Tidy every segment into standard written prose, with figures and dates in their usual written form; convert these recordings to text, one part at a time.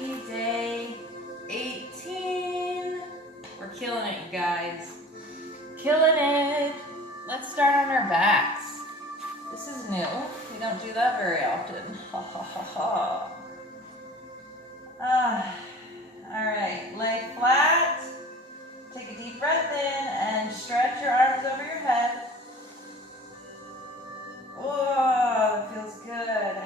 Happy day 18. We're killing it, you guys. Killing it. Let's start on our backs. This is new. We don't do that very often. Ha ha ha ha. Alright, lay flat. Take a deep breath in and stretch your arms over your head. Whoa, that feels good.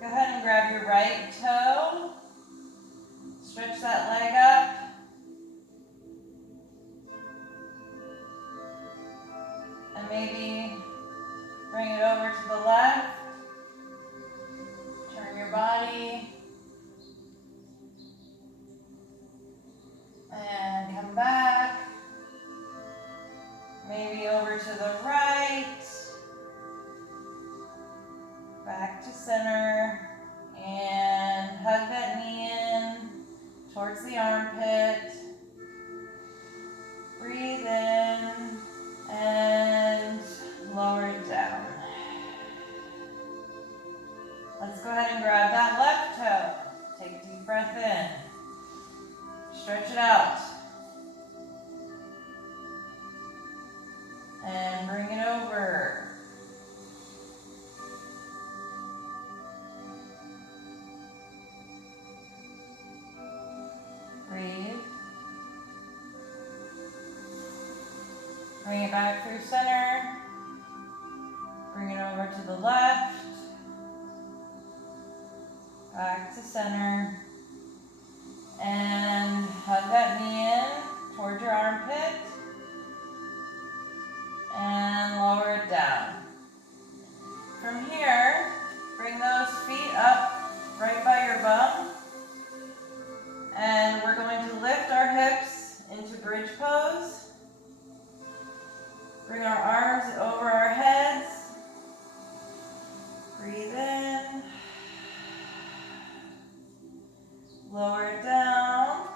Go ahead and grab your right toe. Stretch that leg up. And maybe bring it over to the left. Turn your body. And come back. Maybe over to the right. Back to center. And hug that knee in towards the armpit. Breathe in and lower it down. Let's go ahead and grab that left toe. Take a deep breath in. Stretch it out. And bring it over. Breathe. Bring it back through center. Bring it over to the left. Back to center. And hug that knee in towards your armpit. And lower it down. From here, bring those feet up right by your bum. And we're going to lift our hips into bridge pose. Bring our arms over our heads. Breathe in. Lower it down.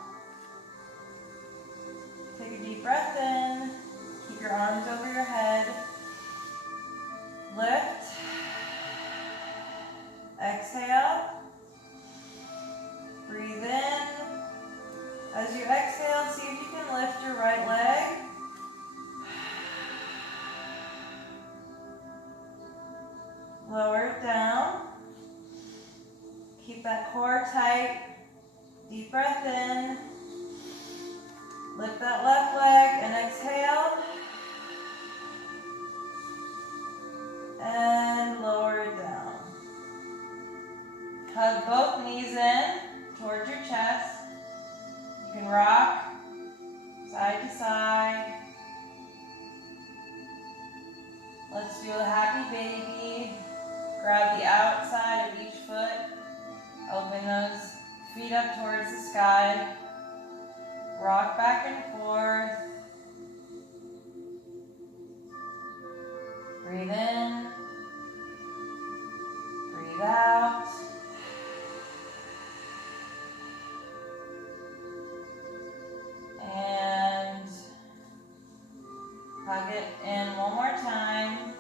Take a deep breath in. Keep your arms over your head. Lift. Exhale. Breathe in. As you exhale, see if you can lift your right leg. Lower it down. Keep that core tight. Deep breath in. Lift that left leg and exhale. And lower it down. Hug both knees in towards your chest. You can rock side to side. Let's do a happy baby. Grab the outside of each foot. Open those feet up towards the sky. Rock back and forth. Breathe in. Breathe out. And hug it in one more time.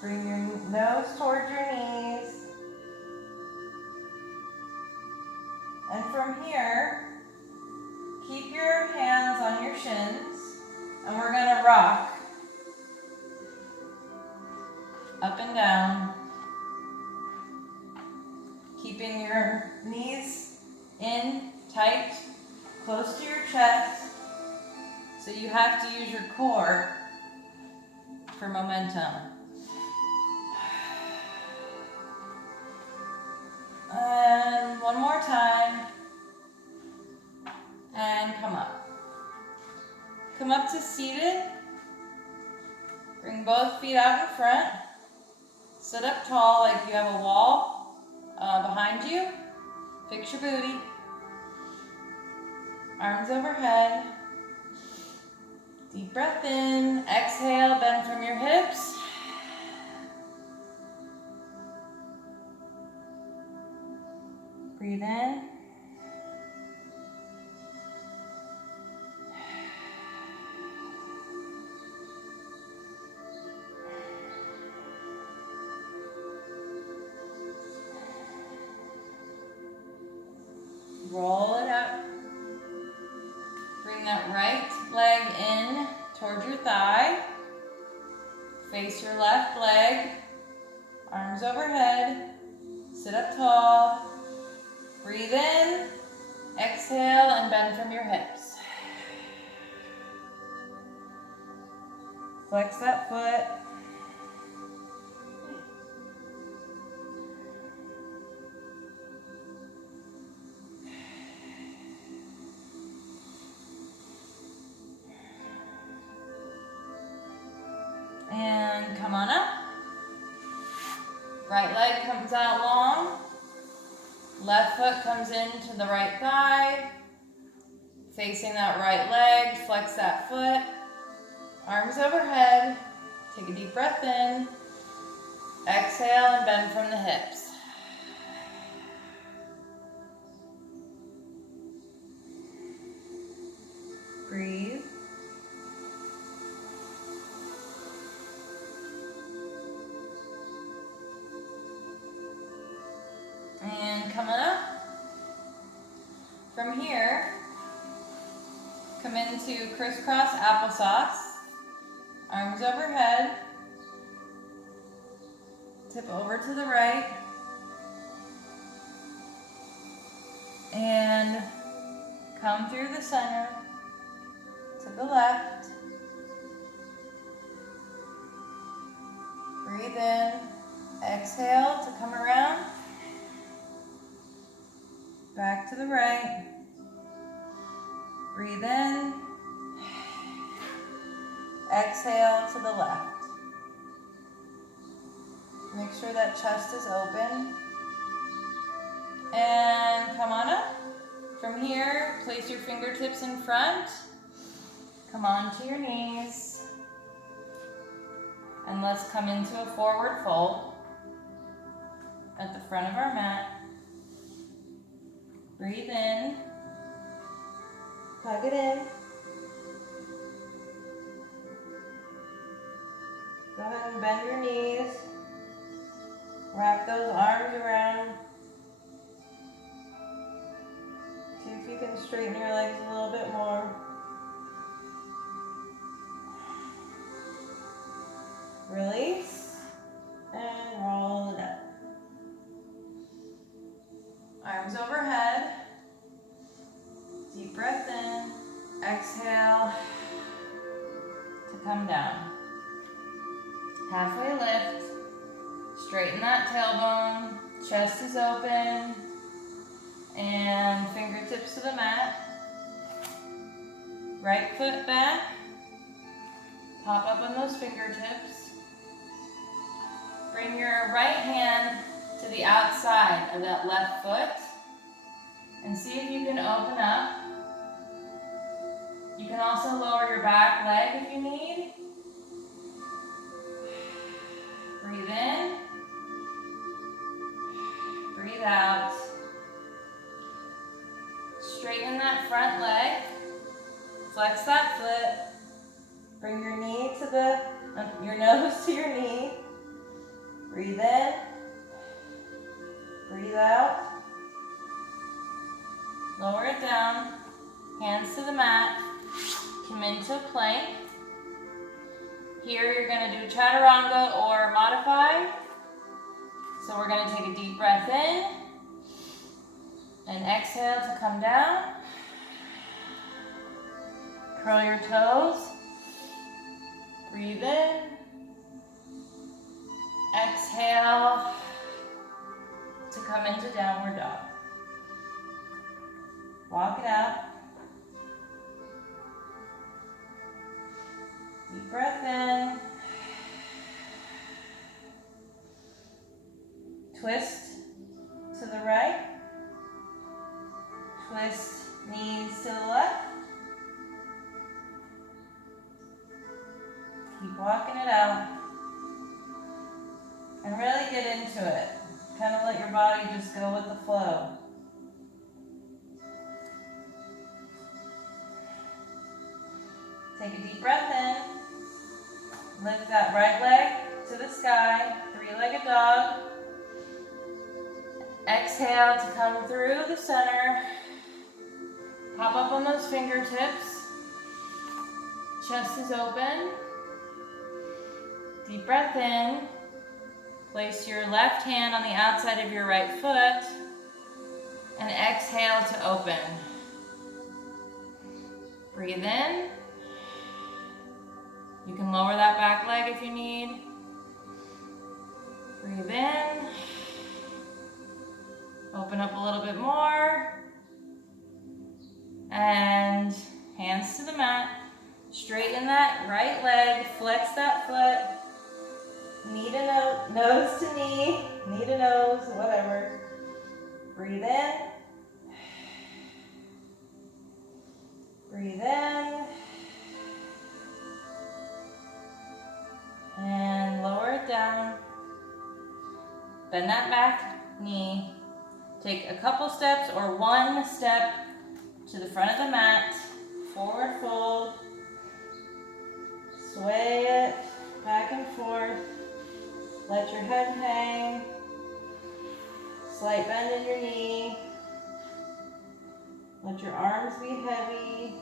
Bring your nose towards your knees. And from here, keep your hands on your shins, and we're going to rock up and down, keeping your knees in tight, close to your chest, so you have to use your core for momentum. And one more time. And come up. Come up to seated. Bring both feet out in front. Sit up tall like you have a wall behind you. Fix your booty. Arms overhead. Deep breath in. Exhale, bend from your hips. Breathe in. Roll it up. Bring that right leg in towards your thigh. Face your left leg. Arms overhead. Sit up tall. Breathe in. Exhale and bend from your hips. Flex that foot. And come on up. Right leg comes out long. Left foot comes into the right thigh. Facing that right leg, flex that foot. Arms overhead. Take a deep breath in. Exhale and bend from the hips. Breathe. And coming up. From here, come into crisscross applesauce. Arms overhead. Tip over to the right. And come through the center to the left. Breathe in. Exhale to come around. Back to the right. Breathe in. Exhale to the left. Make sure that chest is open. And come on up. From here, place your fingertips in front. Come onto your knees. And let's come into a forward fold at the front of our mat. Breathe in. Hug it in. Go ahead and bend your knees. Wrap those arms around. See if you can straighten your legs a little bit more. Release and roll it up. Arms overhead. Deep breath in. Exhale to come down. Halfway lift. Straighten that tailbone. Chest is open. And fingertips to the mat. Right foot back. Pop up on those fingertips. Bring your right hand to the outside of that left foot. And see if you can open up. You can also lower your back leg if you need. Breathe in. Breathe out. Straighten that front leg. Flex that foot. Bring your knee to your nose to your knee. Breathe in. Breathe out. Lower it down. Hands to the mat. Come into plank. Here you're going to do chaturanga or modified. So we're going to take a deep breath in. And exhale to come down. Curl your toes. Breathe in. Exhale to come into downward dog. Walk it out. Deep breath in. Twist to the right. Twist knees to the left. Keep walking it out. And really get into it. Kind of let your body just go with the flow. Take a deep breath in. Lift that right leg to the sky. Three-legged dog. Exhale to come through the center. Pop up on those fingertips. Chest is open. Deep breath in. Place your left hand on the outside of your right foot and exhale to open. Breathe in. You can lower that back leg if you need. Breathe in. Open up a little bit more. And hands to the mat. Straighten that right leg. Flex that foot. Knee to nose to knee. Knee to nose, whatever. Breathe in. Breathe in. And lower it down. Bend that back knee. Take a couple steps or one step to the front of the mat. Forward fold. Sway it back and forth. Let your head hang. Slight bend in your knee. Let your arms be heavy.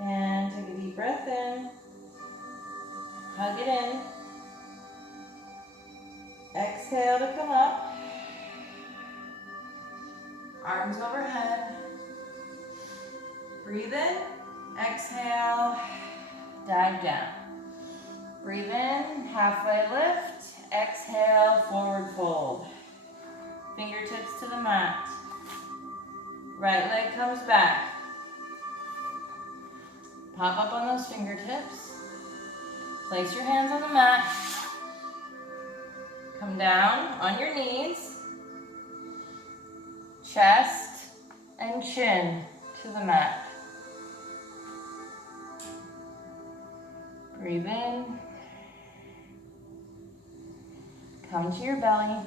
And take a deep breath in. Hug it in. Exhale to come up. Arms overhead. Breathe in. Exhale. Dive down. Breathe in. Halfway lift. Exhale. Forward fold. Fingertips to the mat. Right leg comes back. Pop up on those fingertips. Place your hands on the mat. Come down on your knees. Chest and chin to the mat. Breathe in. Come to your belly.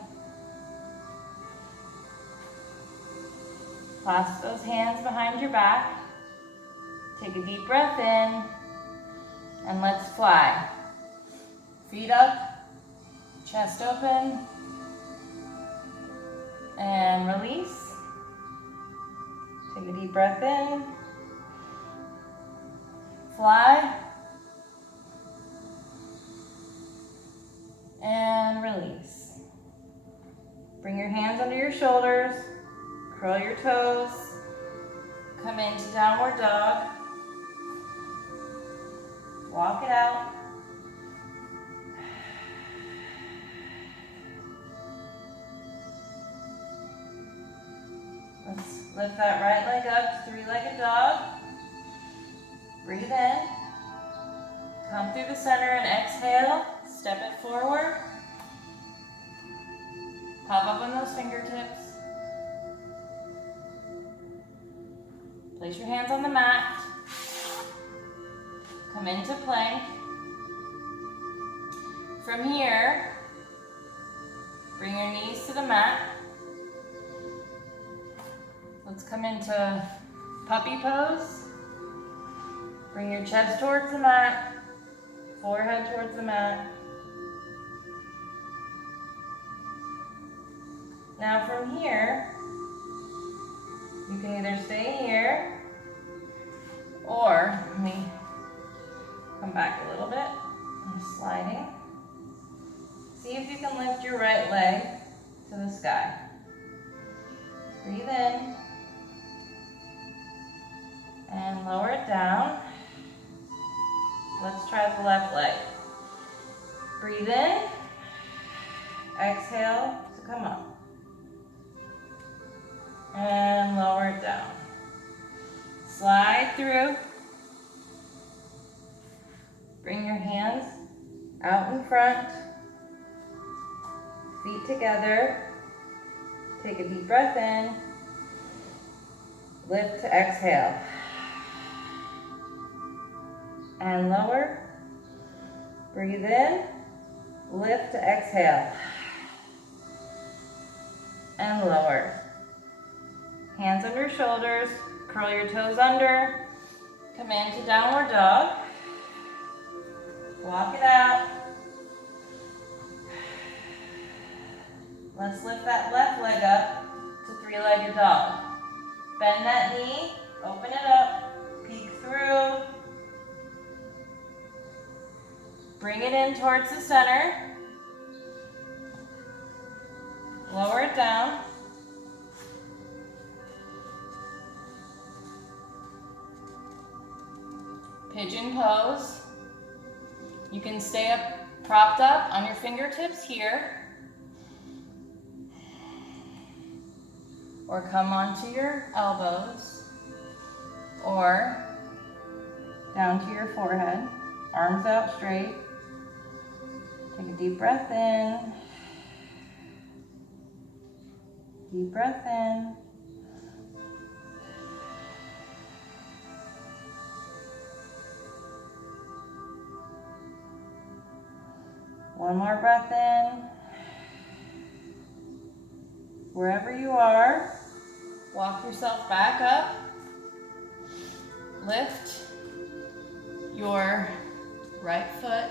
Clasp those hands behind your back. Take a deep breath in, and let's fly. Feet up, chest open, and release. Take a deep breath in, fly, and release. Bring your hands under your shoulders, curl your toes, come into downward dog. Walk it out. Let's lift that right leg up, three-legged dog. Breathe in. Come through the center and exhale. Step it forward. Pop up on those fingertips. Place your hands on the mat. Come into plank. From here, bring your knees to the mat. Let's come into puppy pose. Bring your chest towards the mat, forehead towards the mat. Now from here, you can either stay here or let me come back a little bit. I'm sliding. See if you can lift your right leg to the sky. Breathe in. And lower it down. Let's try the left leg. Breathe in. Exhale to come up. And lower it down. Slide through. Bring your hands out in front. Feet together. Take a deep breath in. Lift to exhale. And lower. Breathe in. Lift to exhale. And lower. Hands under shoulders. Curl your toes under. Come into downward dog. Walk it out. Let's lift that left leg up to three-legged dog. Bend that knee, open it up, peek through. Bring it in towards the center. Lower it down. Pigeon pose. You can stay up, propped up on your fingertips here. Or come onto your elbows. Or down to your forehead. Arms out straight. Take a deep breath in. Deep breath in. One more breath in. Wherever you are, walk yourself back up. Lift your right foot.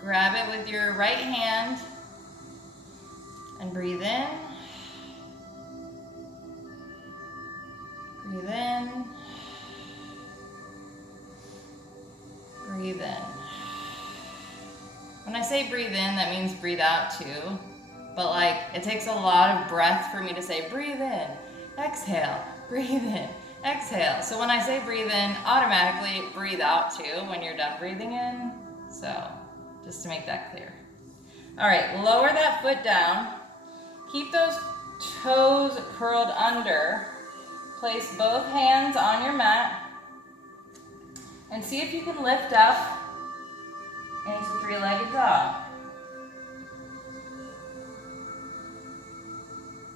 Grab it with your right hand and breathe in. Breathe in. Breathe in. When I say breathe in, that means breathe out too. But like, it takes a lot of breath for me to say breathe in, exhale, breathe in, exhale. So when I say breathe in, automatically breathe out too when you're done breathing in. So just to make that clear. All right, lower that foot down. Keep those toes curled under. Place both hands on your mat. And see if you can lift up into three-legged dog.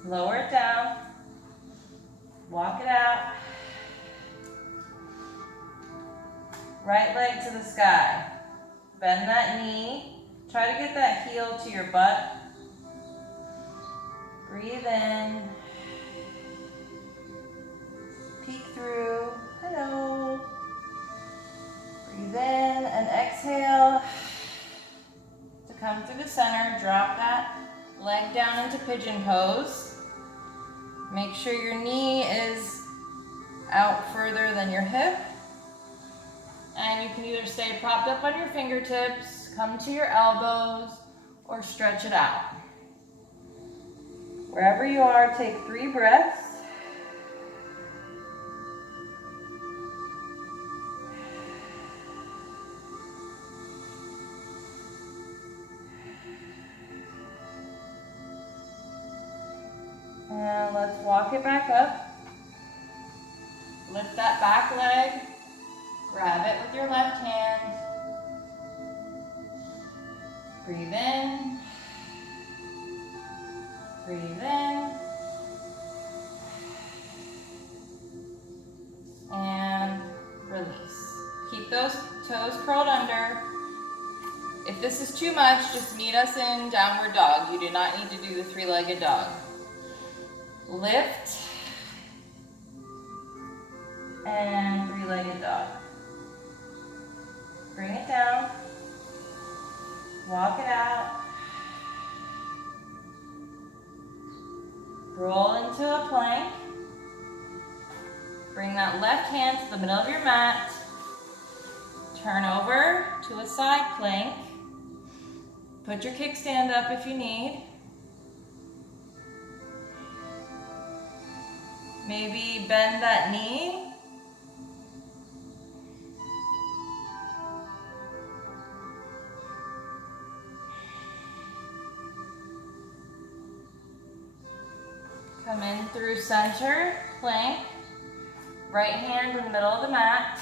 Lower it down. Walk it out. Right leg to the sky. Bend that knee. Try to get that heel to your butt. Breathe in. Peek through. Hello. Breathe in and exhale to come through the center. Drop that leg down into pigeon pose. Make sure your knee is out further than your hip. And you can either stay propped up on your fingertips, come to your elbows, or stretch it out. Wherever you are, take 3 breaths. And let's walk it back up. Lift that back leg. Grab it with your left hand. Breathe in. Breathe in. And release. Keep those toes curled under. If this is too much, just meet us in downward dog. You do not need to do the three-legged dog. Lift. And three-legged dog. Bring it down. Walk it out. Roll into a plank. Bring that left hand to the middle of your mat. Turn over to a side plank. Put your kickstand up if you need. Maybe bend that knee. Come in through center, plank. Right hand in the middle of the mat.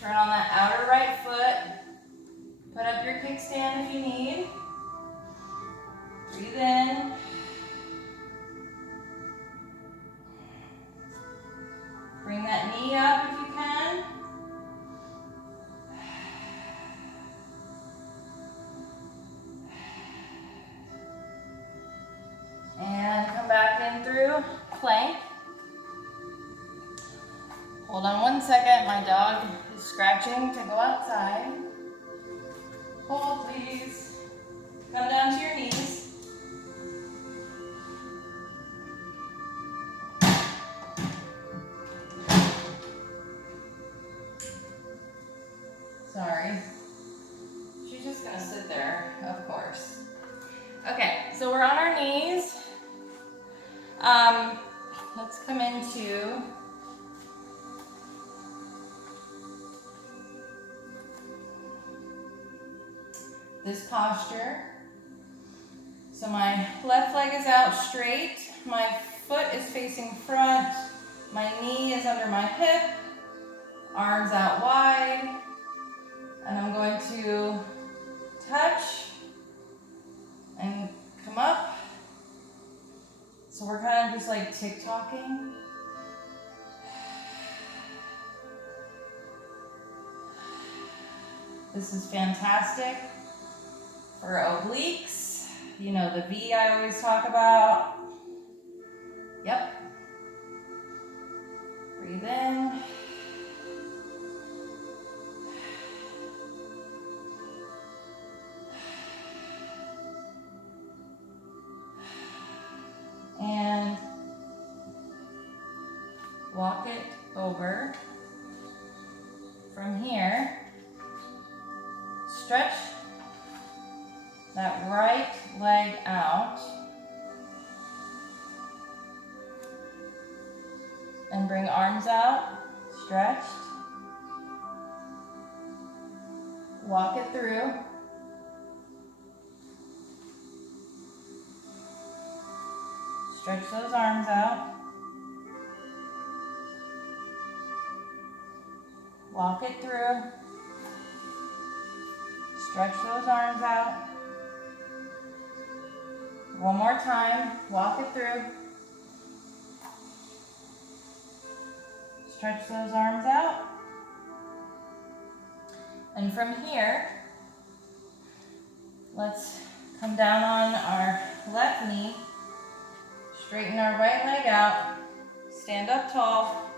Turn on that outer right foot. Put up your kickstand if you need. Breathe in. Bring that knee up if you can. And come back in through plank. Hold on one second, my dog is scratching to go outside. Hold please. Come down to your knees. Sorry. She's just gonna sit there, of course. Okay, so we're on our knees. Let's come into this posture. So my left leg is out straight, my foot is facing front, my knee is under my hip, arms out wide, and I'm going to touch and come up. So we're kind of just like tick-tocking. This is fantastic for obliques. You know, the V I always talk about. Yep. Breathe in. And walk it over. From here, stretch that right leg out and bring arms out, stretched. Walk it through. Stretch those arms out. Walk it through. Stretch those arms out. One more time. Walk it through. Stretch those arms out. And from here, let's come down on our left knee. Straighten our right leg out. Stand up tall.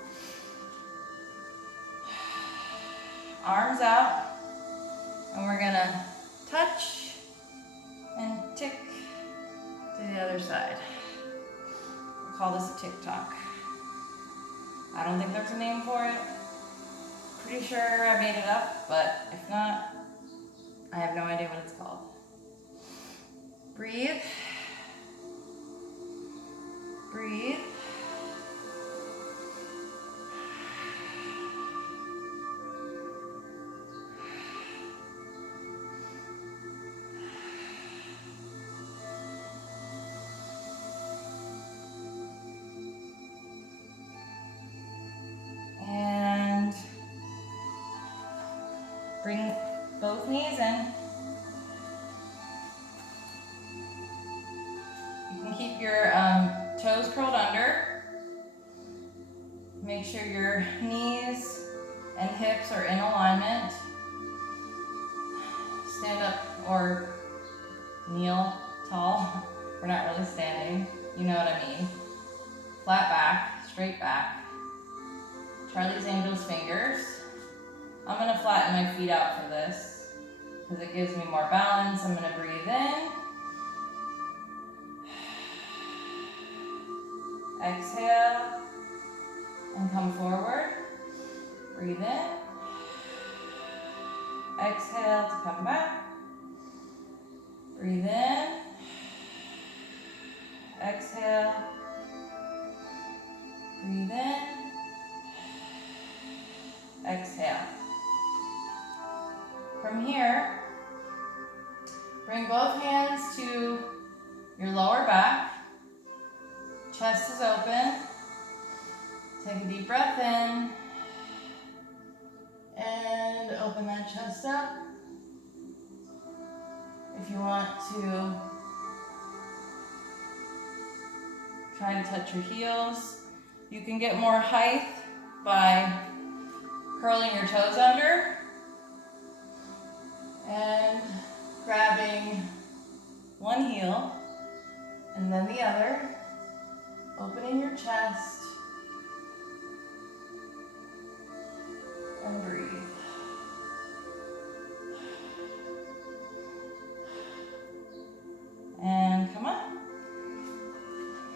Arms out. And we're gonna touch and tick to the other side. We'll call this a tick-tock. I don't think there's a name for it. Pretty sure I made it up, but if not, I have no idea what it's called. Breathe. Breathe. And bring both knees in. You can keep your toes curled under. Make sure your knees and hips are in alignment. Stand up or kneel tall. We're not really standing. You know what I mean. Flat back, straight back. Charlie's Angels fingers. I'm gonna flatten my feet out for this because it gives me more balance. I'm gonna breathe in. Exhale and come forward. Breathe in. Exhale to come back. Breathe in. Exhale. Breathe in. Exhale. From here, bring both hands to your lower back. Chest is open. Take a deep breath in. And open that chest up. If you want to try to touch your heels, you can get more height by curling your toes under and grabbing one heel and then the other, opening your chest and breathe. And come up.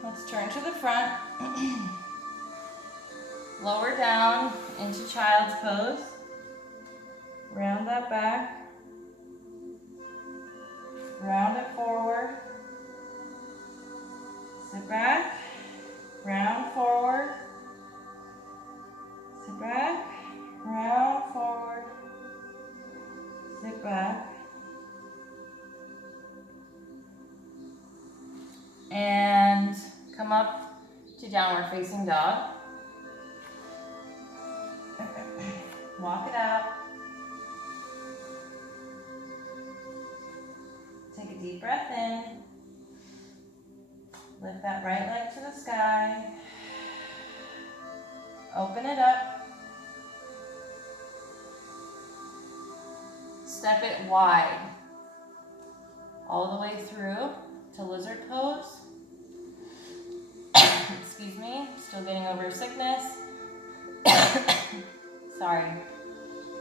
Let's turn to the front. Lower down into child's pose. Round that back. Round it forward. Sit back. Round forward. Sit back. Round forward. Sit back. And come up to downward facing dog. Walk it out. Take a deep breath in. Lift that right leg to the sky. Open it up. Step it wide. All the way through to lizard pose. Excuse me, still getting over sickness. Sorry.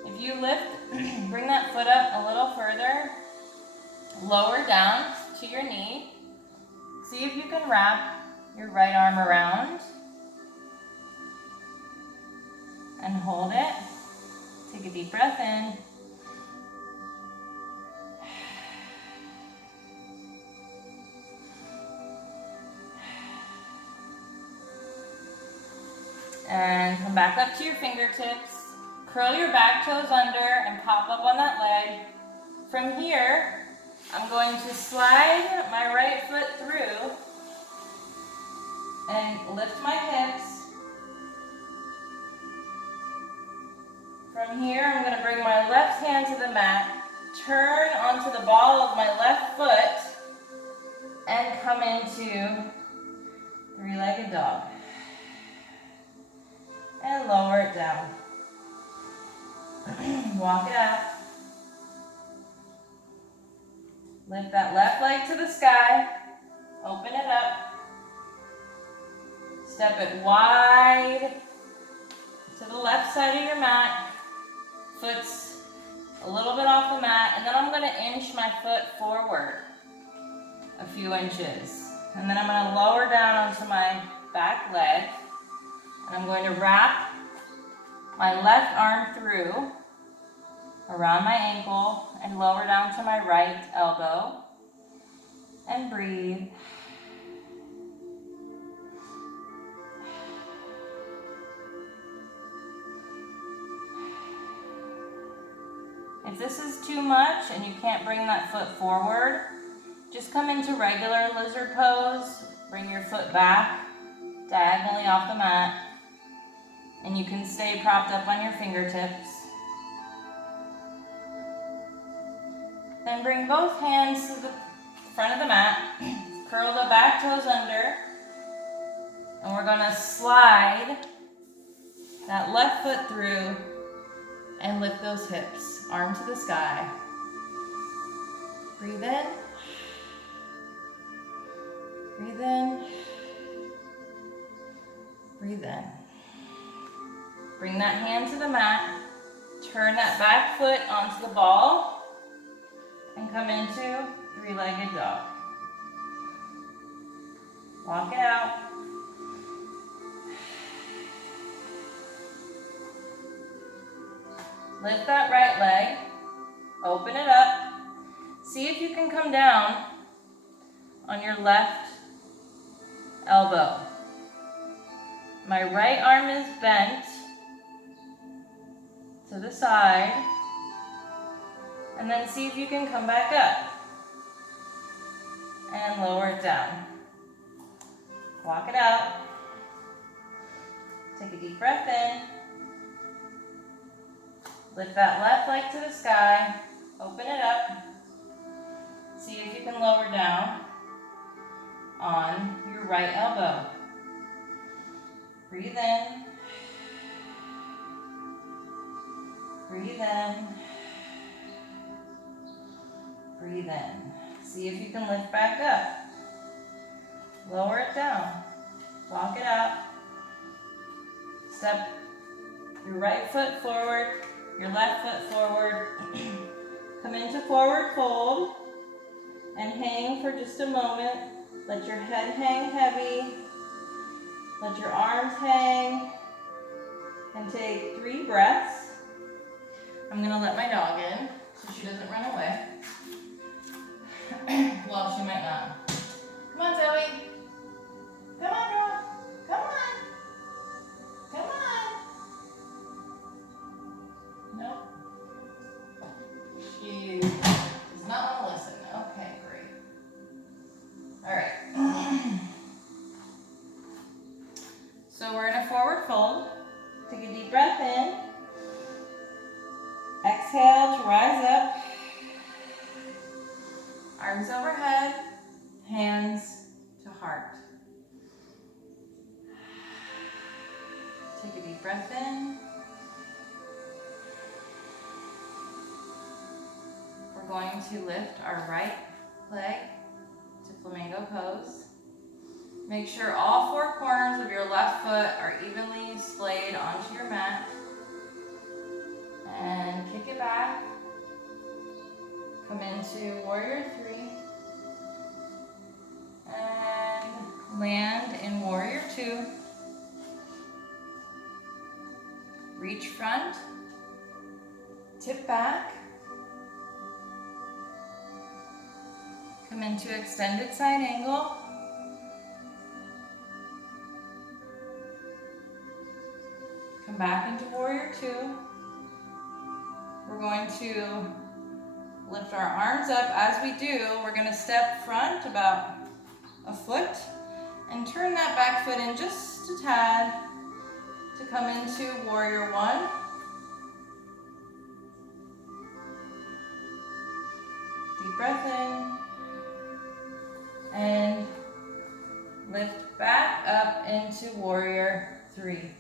If you lift, bring that foot up a little further. Lower down to your knee. See if you can wrap your right arm around. And hold it. Take a deep breath in. And come back up to your fingertips. Curl your back toes under and pop up on that leg. From here, I'm going to slide my right foot through and lift my hips. From here, I'm going to bring my left hand to the mat, turn onto the ball of my left foot, and come into three-legged dog. And lower it down. Walk it out. Lift that left leg to the sky. Open it up. Step it wide to the left side of your mat. Foot's a little bit off the mat. And then I'm going to inch my foot forward a few inches. And then I'm going to lower down onto my back leg. And I'm going to wrap my left arm through around my ankle and lower down to my right elbow. And breathe. If this is too much and you can't bring that foot forward, just come into regular lizard pose. Bring your foot back diagonally off the mat. And you can stay propped up on your fingertips. Then bring both hands to the front of the mat. Curl the back toes under. And we're going to slide that left foot through and lift those hips. Arm to the sky. Breathe in. Breathe in. Breathe in. Bring that hand to the mat. Turn that back foot onto the ball. And come into three-legged dog. Walk it out. Lift that right leg. Open it up. See if you can come down on your left elbow. My right arm is bent to the side. And then see if you can come back up. And lower it down. Walk it out. Take a deep breath in. Lift that left leg to the sky. Open it up. See if you can lower down on your right elbow. Breathe in. Breathe in. Breathe in. See if you can lift back up. Lower it down. Walk it out. Step your right foot forward, your left foot forward. Come into forward fold and hang for just a moment. Let your head hang heavy. Let your arms hang. And take 3 breaths. I'm going to let my dog exhale to rise up. Arms overhead, hands to heart. Take a deep breath in. We're going to lift our right leg to flamingo pose. Make sure all four corners of your left foot are evenly splayed onto your mat. And kick it back. Come into warrior three. And land in warrior two. Reach front. Tip back. Come into extended side angle. Come back into warrior two. We're going to lift our arms up. As we do, we're going to step front about a foot and turn that back foot in just a tad to come into warrior one. Deep breath in. And lift back up into warrior three.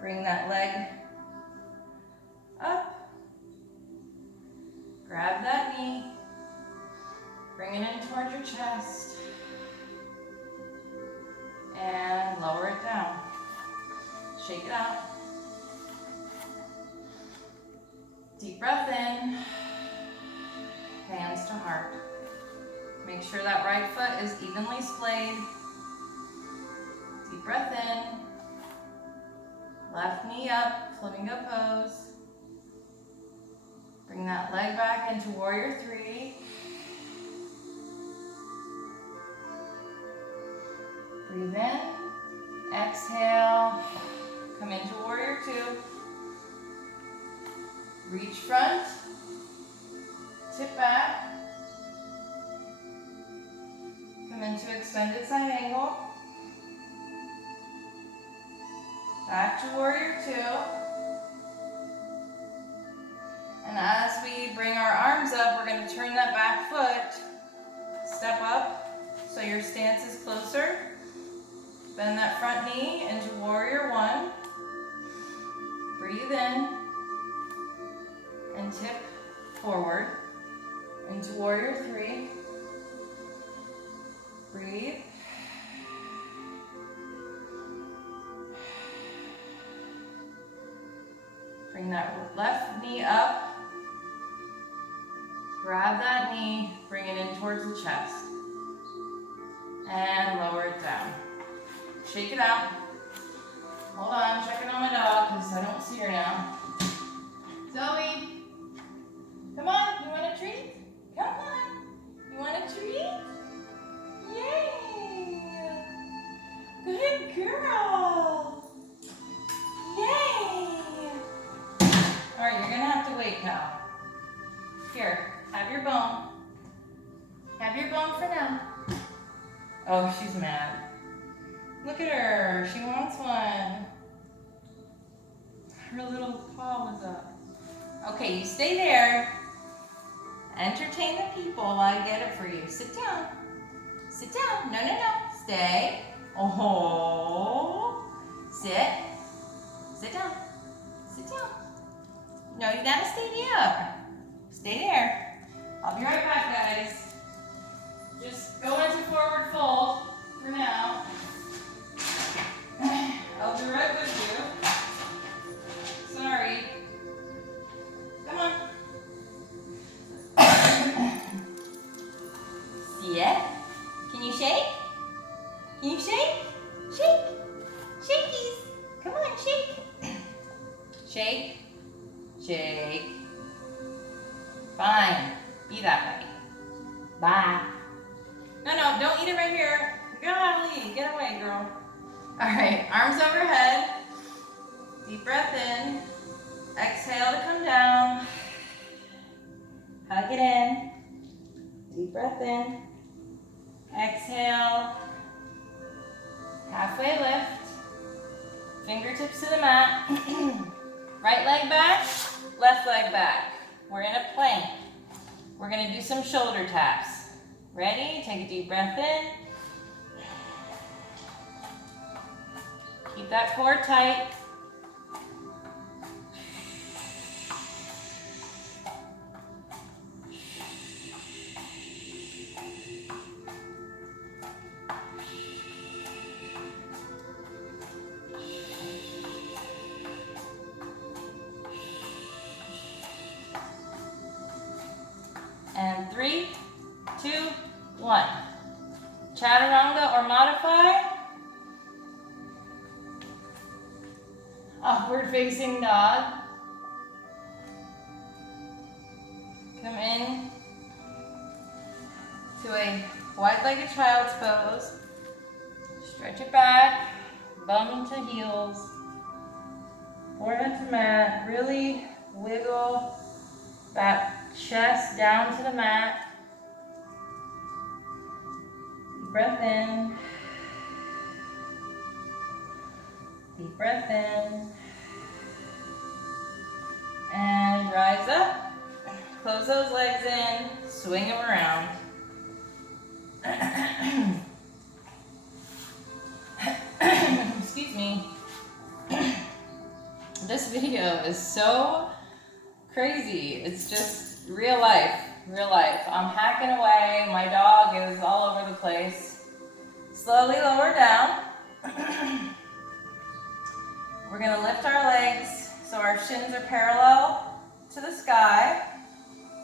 Bring that leg up. Grab that knee. Bring it in towards your chest. And lower it down. Shake it out. Deep breath in. Hands to heart. Make sure that right foot is evenly splayed. Deep breath in. Left knee up, flamingo pose. Bring that leg back into warrior three. Breathe in. Exhale. Come into warrior two. Reach front. Tip back. Come into extended side angle. Back to warrior two. And as we bring our arms up, we're going to turn that back foot. Step up so your stance is closer. Bend that front knee into warrior one. Breathe in. And tip forward into warrior three. Breathe. Bring that left knee up. Grab that knee, bring it in towards the chest. And lower it down. Shake it out. Hold on, checking on my dog because I don't see her now. Zoey, come on, you want a treat? Come on, you want a treat? Yay! Good girl! Yay! All right, you're gonna have to wait now. Here, have your bone. Have your bone for now. Oh, she's mad. Look at her, she wants one. Her little paw was up. Okay, you stay there. Entertain the people while I get it for you. Sit down. Sit down. No, no, no. Stay. Oh. Sit. Sit down. Sit down. No, you gotta stay there. Stay there. I'll be right back, guys. Just go into forward fold for now. I'll be right with you. Sorry. Come on. See it? Can you shake? Can you shake? Shake. Shakies. Come on, shake. Shake. Shake. Fine. Be that way. Bye. No, no, don't eat it right here. Golly, get away, girl. All right, arms overhead. Deep breath in. Exhale to come down. Hug it in. Deep breath in. Exhale. Halfway lift. Fingertips fingertips to the mat. Right leg back, left leg back. We're in a plank. We're gonna do some shoulder taps. Ready? Take a deep breath in. Keep that core tight. And 3, 2, 1. Chaturanga or modify. Upward facing dog. Come in to a wide-legged child's pose. Stretch it back, bum to heels. Forehead to mat. Really wiggle that chest down to the mat. Deep breath in. Deep breath in. And rise up. Close those legs in. Swing them around. Excuse me. This video is so crazy. It's just real life, real life. I'm hacking away. My dog is all over the place. Slowly lower down. We're gonna lift our legs so our shins are parallel to the sky.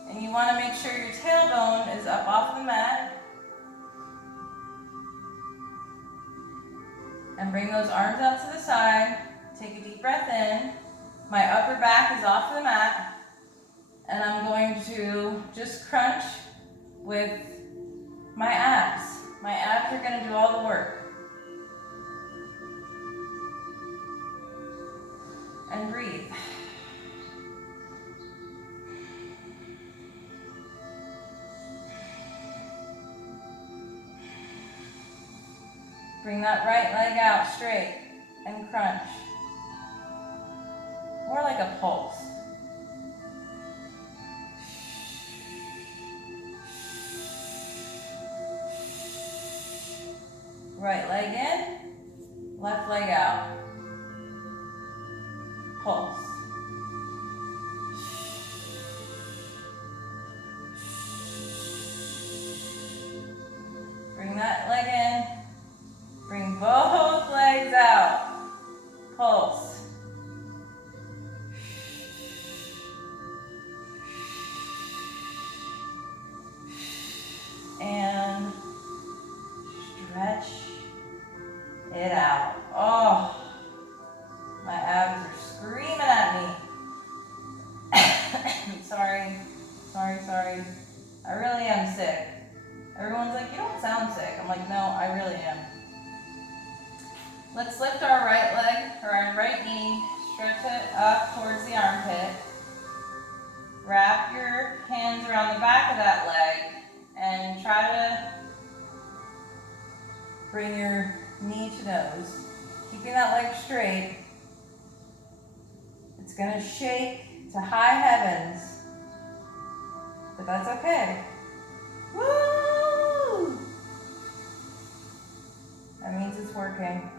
And you wanna make sure your tailbone is up off the mat. And bring those arms out to the side. Take a deep breath in. My upper back is off the mat. And I'm going to just crunch with my abs. My abs are gonna do all the work. And breathe. Bring that right leg out straight and crunch. More like a pulse. Right leg in, left leg out. Pulse. Bring that leg in, bring both legs out. Pulse. And stretch it out. Oh, my abs are screaming at me. Sorry. I really am sick. Everyone's like, you don't sound sick. I'm like, no, I really am. Let's lift our right leg or our right knee, stretch it up towards the armpit. Wrap your hands around the back of that leg and try to bring your knee to nose. Keeping that leg straight. It's gonna shake to high heavens, but that's okay. Woo! That means it's working.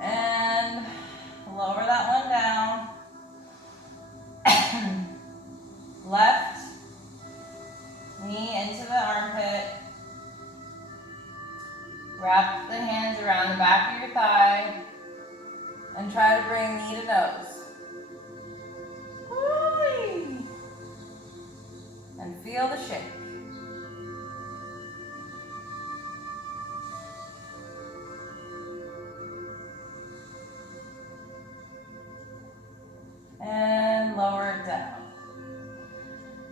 And lower that one down. Left knee into the armpit. Wrap the hands around the back of your thigh and try to bring knee to nose. Woo! And feel the shake. And lower it down.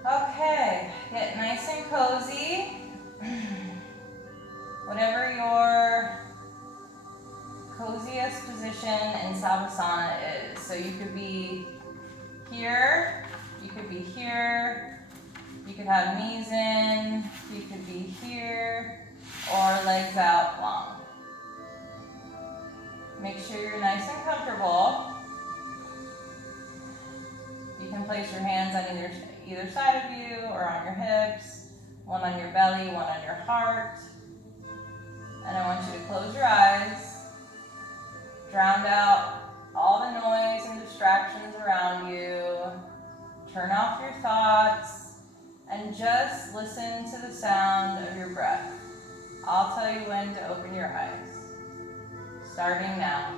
Okay, get nice and cozy. Whatever your coziest position in Savasana is. So you could be here, you could be here, you could have knees in, you could be here, or legs out long. Make sure you're nice and comfortable. You can place your hands on either side of you or on your hips, one on your belly, one on your heart. And I want you to close your eyes, drown out all the noise and distractions around you, turn off your thoughts, and just listen to the sound of your breath. I'll tell you when to open your eyes. Starting now.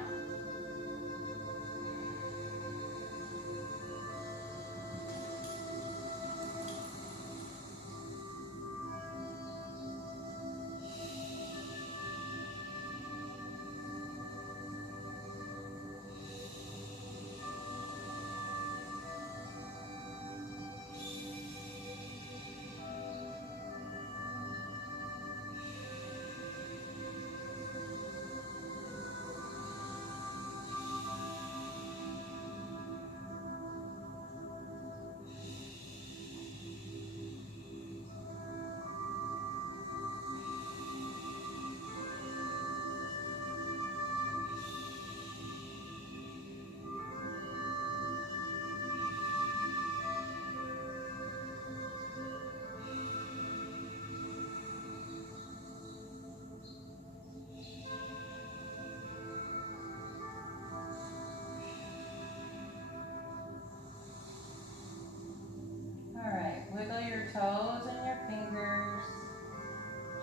Wiggle your toes and your fingers.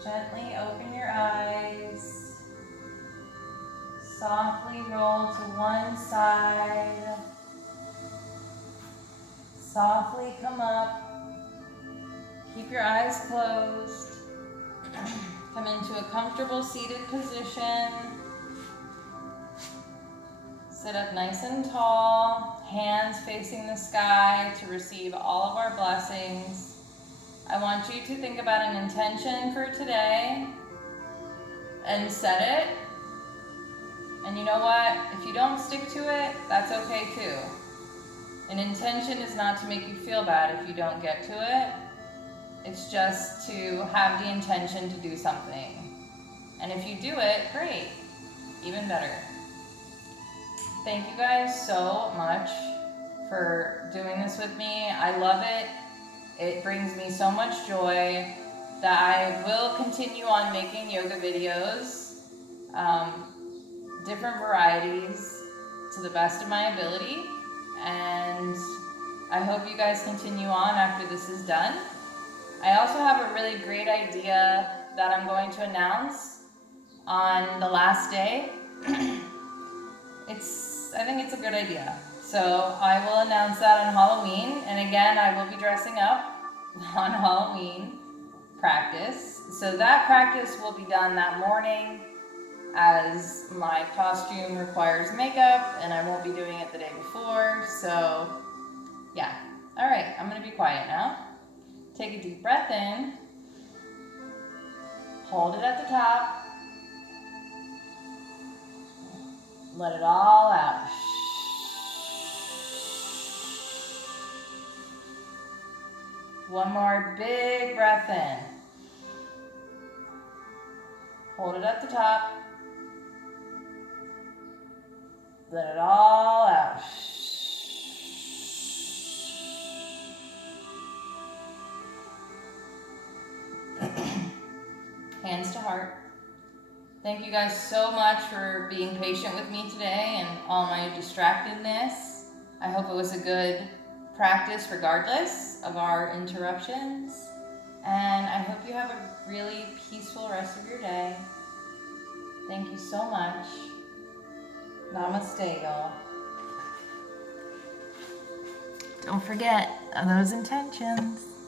Gently open your eyes. Softly roll to one side. Softly come up. Keep your eyes closed. Come into a comfortable seated position. Sit up nice and tall, hands facing the sky to receive all of our blessings. I want you to think about an intention for today and set it. And you know what? If you don't stick to it, that's okay too. An intention is not to make you feel bad if you don't get to it. It's just to have the intention to do something. And if you do it, great, even better. Thank you guys so much for doing this with me. I love it. It brings me so much joy that I will continue on making yoga videos, different varieties to the best of my ability. And I hope you guys continue on after this is done. I also have a really great idea that I'm going to announce on the last day. I think it's a good idea. So I will announce that on Halloween. And again, I will be dressing up on Halloween practice. So that practice will be done that morning as my costume requires makeup and I won't be doing it the day before. So yeah. All right, I'm gonna be quiet now. Take a deep breath in. Hold it at the top. Let it all out. One more big breath in. Hold it at the top. Let it all out. Hands to heart. Thank you guys so much for being patient with me today and all my distractedness. I hope it was a good practice regardless of our interruptions. And I hope you have a really peaceful rest of your day. Thank you so much. Namaste, y'all. Don't forget those intentions.